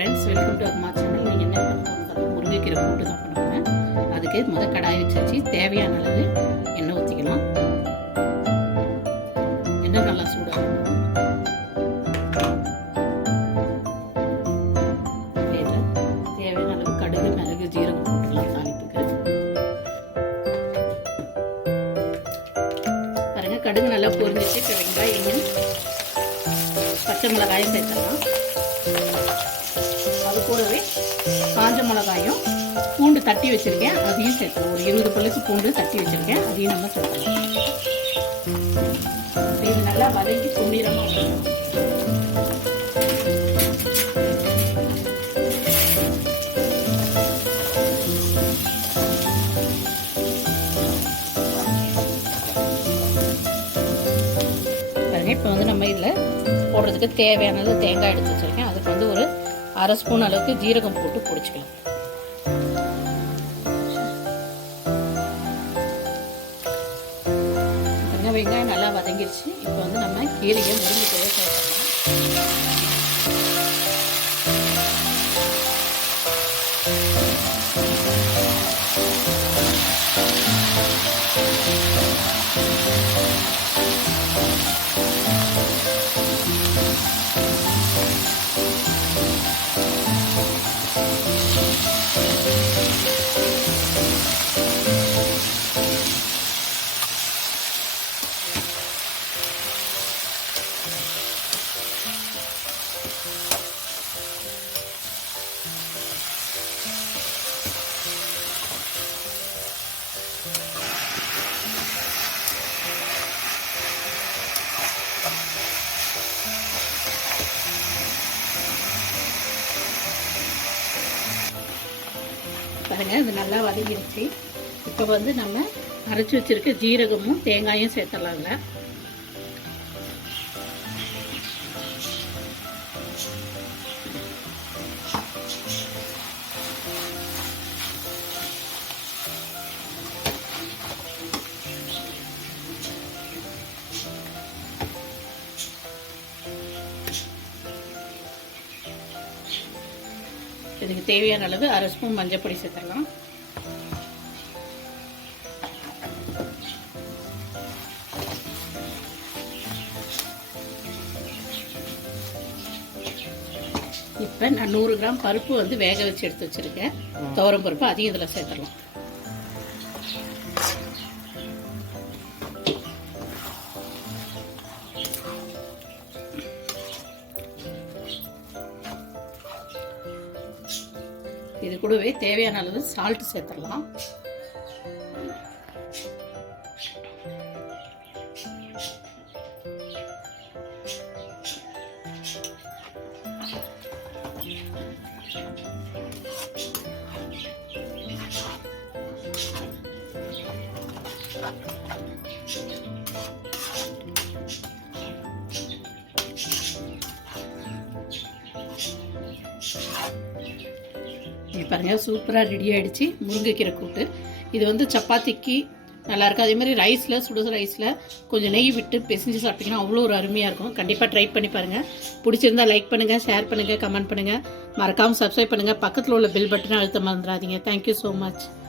Friends, welcome to அம்மா channel. நீங்கள் என்ன பண்ண முருங்கைக்கீரை கூட்டு தான் பண்ணுவேன். அதுக்கு முதல் கடாயை வச்சு தேவையான அளவு எண்ணெய் ஊற்றிக்கலாம். எண்ணெய் நல்லா சூடாகணும். தேவையான அளவு கடுகு, மிளகு, ஜீரகம் போட்டுக்கலாம் தாளிப்புக்கு. பாருங்க, கடுகு நல்லா பொரிஞ்சிச்சு. வெங்காயம், பச்சை மிளகாயும் சேர்த்துக்கலாம். அது கூடவே காஞ்ச மிளகாயும் பூண்டு தட்டி வச்சுருக்கேன், அதையும் சேர்த்துக்கலாம். ஒரு 20 பல்லுக்கு பூண்டு தட்டி வச்சுருக்கேன், அதையும் நம்ம சேர்த்துக்கலாம். இது நல்லா வதக்கி பொன்னிறமாக வரணும். இப்போ நம்ம இதில் போடுறதுக்கு தேவையானது தேங்காய் எடுத்து வச்சுருக்கேன். அதுக்கு ஒரு 1/2 ஸ்பூன் அளவுக்கு ஜீரகம் போட்டு பொடிச்சிக்கலாம். வெங்காயம் நல்லா வதங்கிடுச்சு. இப்போ நம்ம கீரையை முருங்கைக்கீரை சேர்த்துக்கலாம். பாருங்க, இது நல்லா வதங்கிடுச்சு. இப்போ நம்ம அரைச்சி வச்சிருக்க ஜீரகமும் தேங்காயும் சேர்த்துடலாங்க. இதுக்கு தேவையான அளவு 1/2 ஸ்பூன் மஞ்சள் பொடி சேர்த்துக்கலாம். இப்போ நான் 100 கிராம் பருப்பு வேக வச்சு எடுத்து வச்சிருக்கேன். துவரம் பருப்பு, அதையும் இதில் சேர்த்துடலாம். இது கூடவே தேவையான அளவு சால்ட் சேர்த்துடலாம். பாருங்க, சூப்பராக ரெடி ஆகிடுச்சு முருங்கைக்கீரை கூட்டு. இது சப்பாத்திக்கு நல்லாயிருக்கும். அதே மாதிரி ரைஸில், சுட ரைஸில் கொஞ்சம் நெய் விட்டு பிசைஞ்சு சாப்பிட்டிங்கன்னா அவ்வளோ ஒரு அருமையாக இருக்கும். கண்டிப்பாக ட்ரை பண்ணி பாருங்கள். பிடிச்சிருந்தா லைக் பண்ணுங்கள், ஷேர் பண்ணுங்கள், கமெண்ட் பண்ணுங்கள். மறக்காமல் சப்ஸ்கிரைப் பண்ணுங்கள். பக்கத்தில் உள்ள பெல் பட்டனை அழுத்த மறந்துடாதீங்க. Thank you so much.